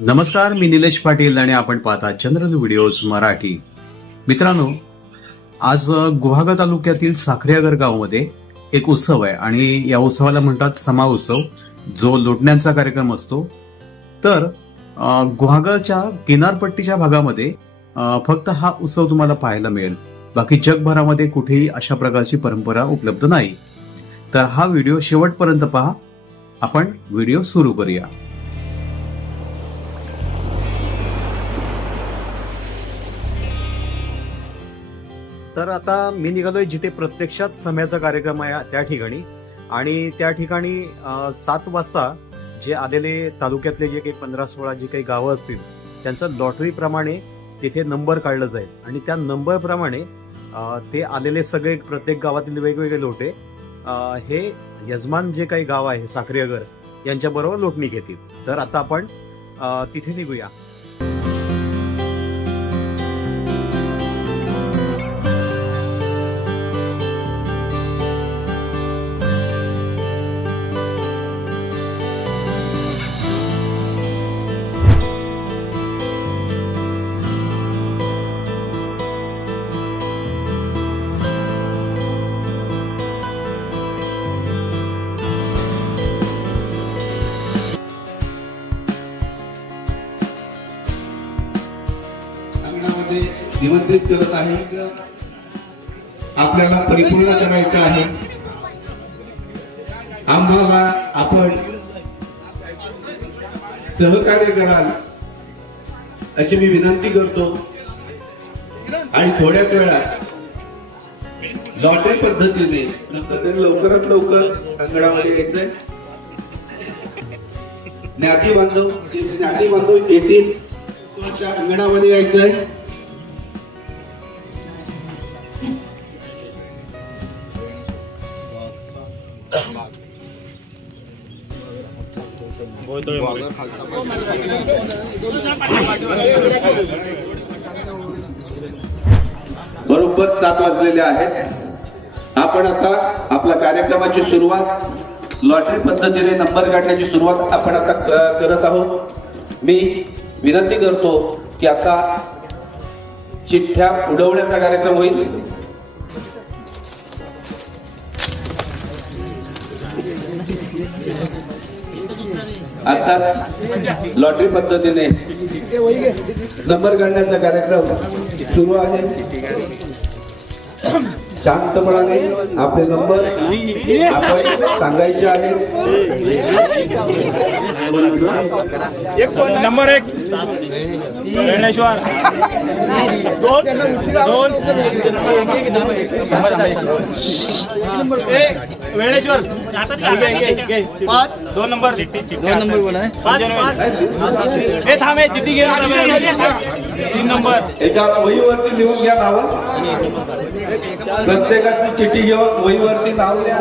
नमस्कार, मी निलेश पाटील आणि आपण पाहता चंद्रन व्हिडिओज मराठी. मित्रांनो, आज गुहागर तालुक्यातील साखरेगर गावामध्ये एक उत्सव आहे आणि या उत्सवाला म्हणतात समा उत्सव, जो लोटण्यांचा कार्यक्रम असतो. तर गुहागरच्या किनारपट्टीच्या भागामध्ये फक्त हा उत्सव तुम्हाला पाहायला मिळेल. बाकी जगभरामध्ये कुठेही अशा प्रकारची परंपरा उपलब्ध नाही. तर हा व्हिडिओ शेवटपर्यंत पहा. आपण व्हिडिओ सुरू करूया. तर आता मी निघालोय जिथे प्रत्यक्षात सम्याचा कार्यक्रम आहे त्या ठिकाणी. आणि त्या ठिकाणी 7 वाजता जे आलेले तालुक्यातले जे काही 15-16 जे काही गावं असतील त्यांचं लॉटरीप्रमाणे तिथे नंबर काढलं जाईल आणि त्या नंबरप्रमाणे ते आलेले सगळे प्रत्येक गावातील वेगवेगळे लोटे हे यजमान जे काही गाव आहे साखरेगर यांच्याबरोबर लोटणी घेतील. तर आता आपण तिथे निघूया. निमंत्रित करत आहे. आपल्याला परिपूर्ण करायचं आहे. आम्हाला आपण सहकार्य कराल अशी मी विनंती करतो. आणि थोड्याच वेळात लॉटरी पद्धतीने लवकरात लवकर अंगणामध्ये यायचंय. ज्ञाती बांधव येतील अंगणामध्ये यायचंय. बरोबर 7 वाजलेले आहेत. आपण आता आपल्या कार्यक्रमाची सुरुवात लॉटरी पद्धतीने नंबर काढण्याची सुरुवात आपण आता करत आहोत. मी विनंती करतो की आता चिठ्ठ्या उडवण्याचा कार्यक्रम होईल. अर्थात लॉटरी पद्धतीने नंबर काढण्याचा कार्यक्रम सुरू आहे. शांतपणाने आपले नंबर आपण सांगायचे आहेत. नंबर 1 वेळेश्वर 2 वेळेश्वर 5 2 नंबर बोला 5 थांबे चिठ्ठी घे 3 नंबर एका वहीवरती लिहून घ्या नाव. प्रत्येकाची चिठ्ठी घेऊन वहीवरती नाव द्या.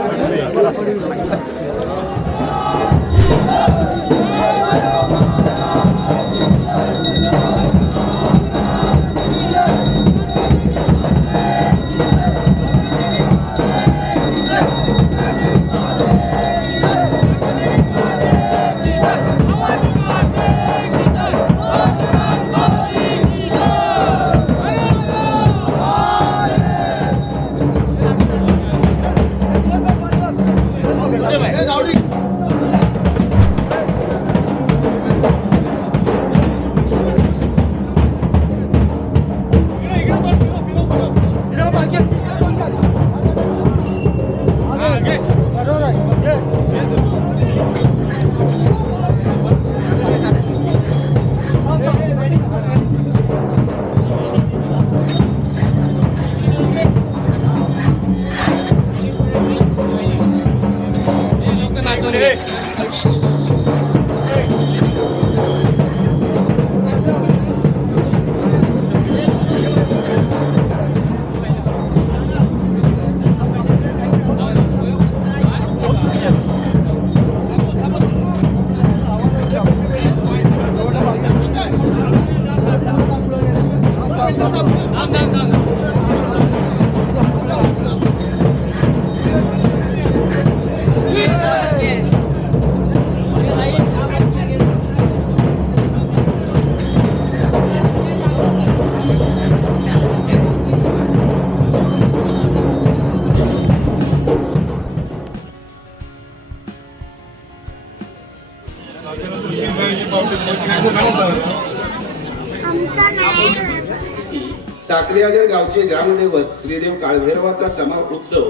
साखरेवाडी गावचे ग्रामदैवत श्रीदेव काळभैरवाचा समा उत्सव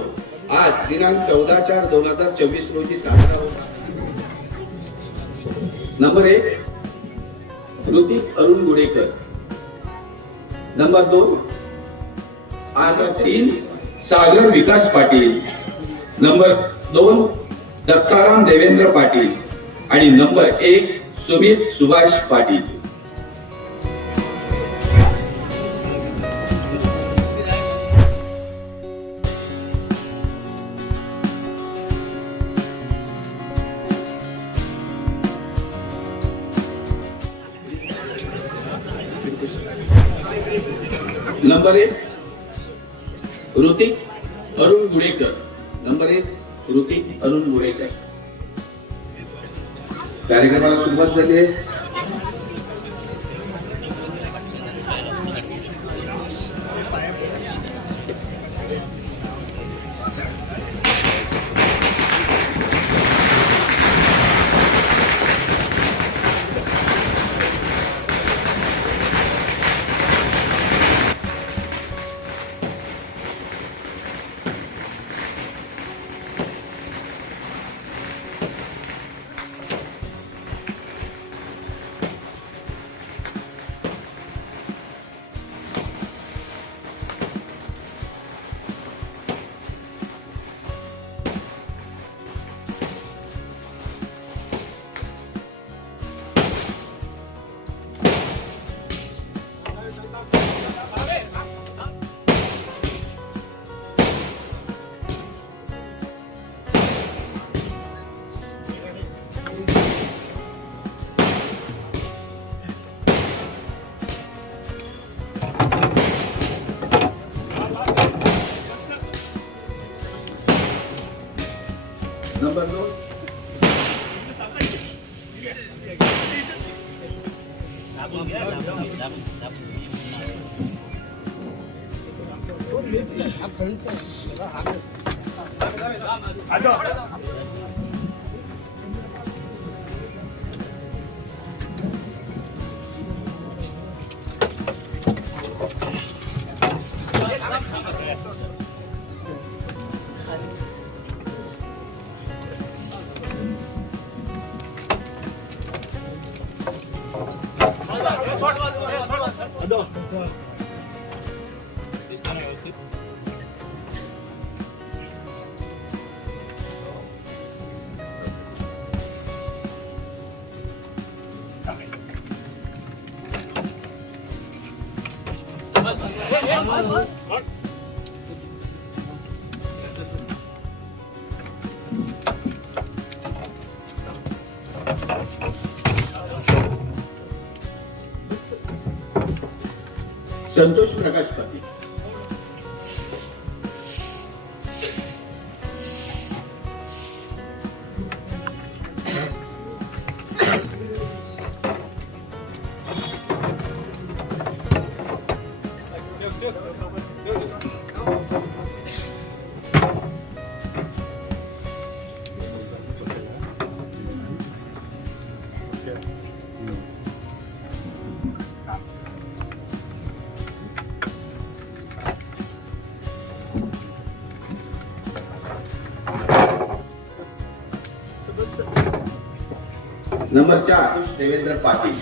आज दिनांक 14/4/2024 रोजी साजरा होत. Number 1 Hrithik Arun Gudekar. Number 2 number 3 Sagar Vikas Patil. Number 2 Dattaram Devendra Patil आणि number 1 Sumit Subhash Patil. Number 1 Hrithik Arun Gudekar. Number 1 Hrithik Arun Gudekar. कार्यक्रमाला सुरुवात झाली आहे. Number 2 Santosh Prakash Patil. Number 4 Devendra Patil.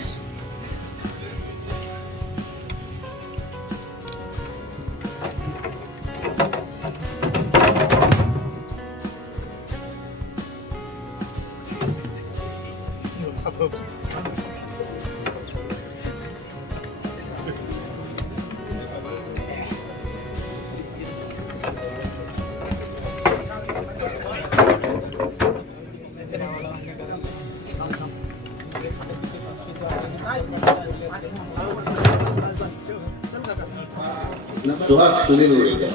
Suhas Sunil Urge.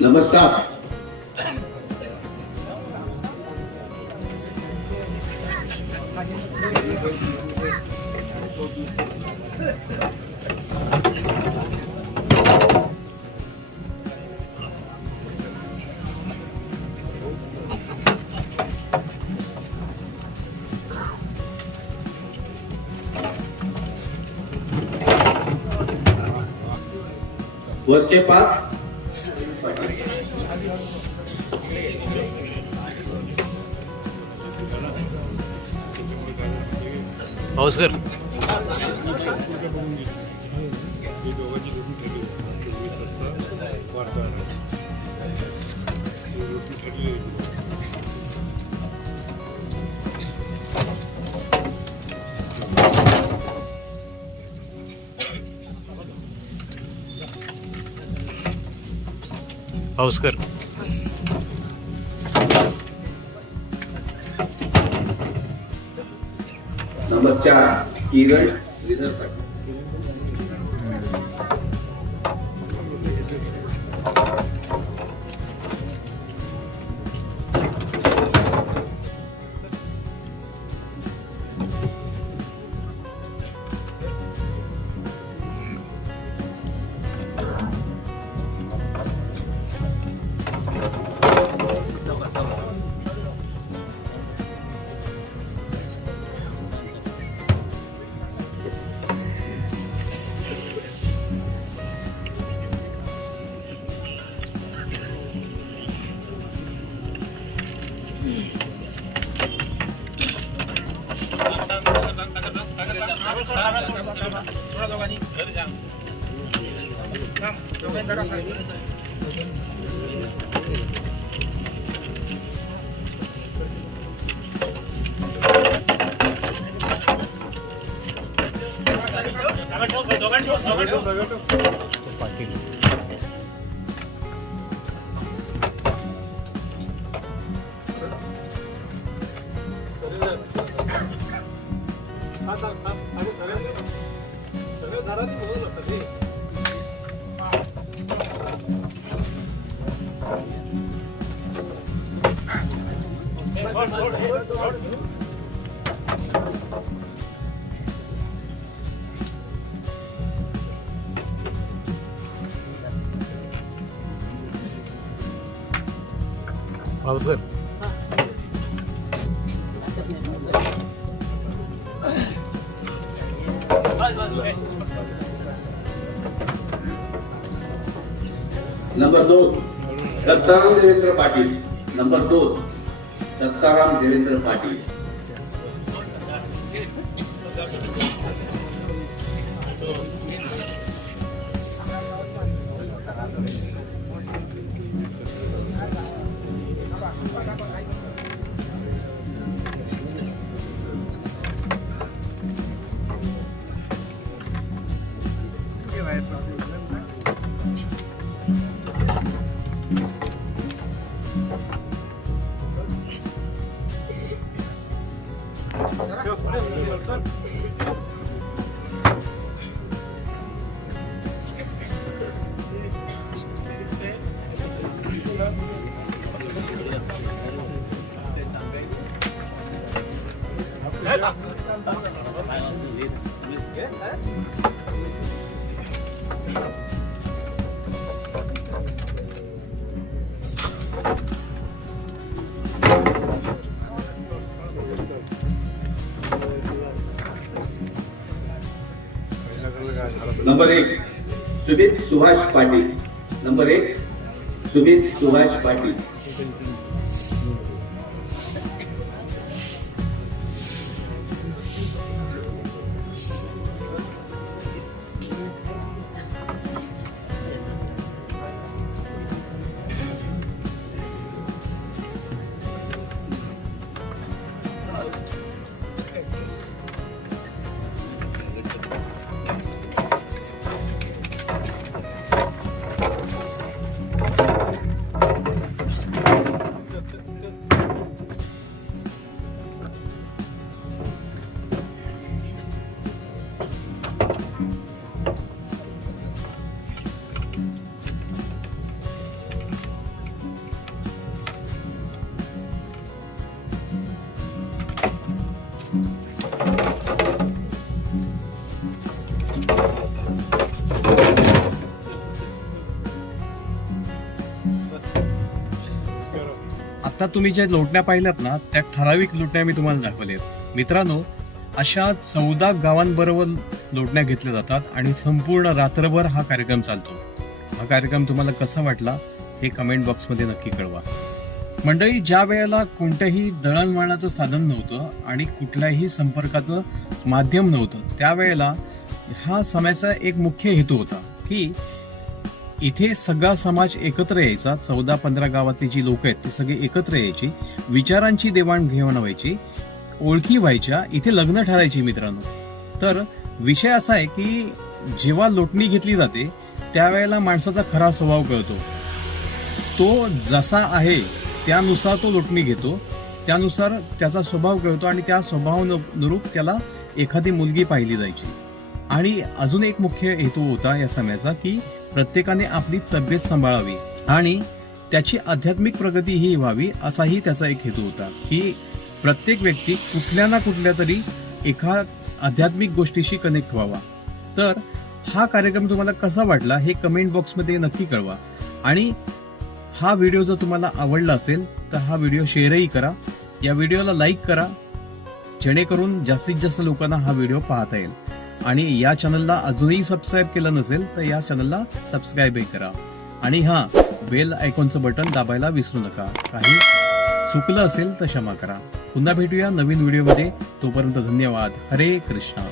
Number 7 वरचे 5 Bhauskar Bhauskar number 4 Kiran Shridhar Patil Bhauskar number 2 Dattaram Devendra Patil number 2 Dattaram Devendra Patil number 1 Sumit Subhash Patil. Number 1 Sumit Subhash Patil. आता तुम्ही ज्या लोटण्या पाहिल्यात ना त्या ठराविक लोटण्या मी तुम्हाला दाखवल्यात. मित्रांनो, अशा 14 गावांबरोबर लोटण्या घेतल्या जातात आणि संपूर्ण रात्रभर हा कार्यक्रम चालतो. हा कार्यक्रम तुम्हाला कसा वाटला हे कमेंट बॉक्समध्ये नक्की कळवा. मंडळी, ज्या वेळेला कोणत्याही दळणवळणाचं साधन नव्हतं आणि कुठल्याही संपर्काचं माध्यम नव्हतं, त्यावेळेला हा समाजाचा एक मुख्य हेतू होता की इथे सगळा समाज एकत्र यायचा. 14-15 गावातली जी लोक आहेत ते सगळे एकत्र यायची, विचारांची देवाणघेवाण व्हायची, ओळखी व्हायच्या, इथे लग्न ठरायची. मित्रांनो, तर विषय असा आहे की जेव्हा लोटणी घेतली जाते त्यावेळेला माणसाचा खरा स्वभाव कळतो. तो जसा आहे त्यानुसार तो लोटणी घेतो, त्यानुसार त्याचा स्वभाव कळतो आणि त्या स्वभावानुरूप त्याला एखादी मुलगी पाहिली जायची. आणि अजून एक मुख्य हेतू होता या समयाचा की प्रत्येकाने आपली तब्येत सांभाळावी आणि त्याची आध्यात्मिक प्रगती ही व्हावी, असाही त्याचा एक हेतू होता की प्रत्येक व्यक्ती कुठल्या ना कुठल्या तरी एका आध्यात्मिक गोष्टीशी कनेक्ट व्हावा. तर हा कार्यक्रम तुम्हाला कसा वाटला हे कमेंट बॉक्समध्ये नक्की कळवा. आणि हा व्हिडिओ जर तुम्हाला आवडला असेल तर हा व्हिडिओ शेअरही करा, या व्हिडिओला लाईक करा, जेणेकरून जास्तीत जास्त लोकांना हा व्हिडिओ पाहता येईल. आणि या चॅनलला अजूनही सबस्क्राईब केलं नसेल तर या चॅनलला सबस्क्राईबही करा. आणि बेल आयकॉनचं बटन दाबायला विसरू नका. काही चुकलं असेल तर क्षमा करा. पुन्हा भेटूया नवीन व्हिडिओमध्ये. तोपर्यंत धन्यवाद. हरे कृष्णा.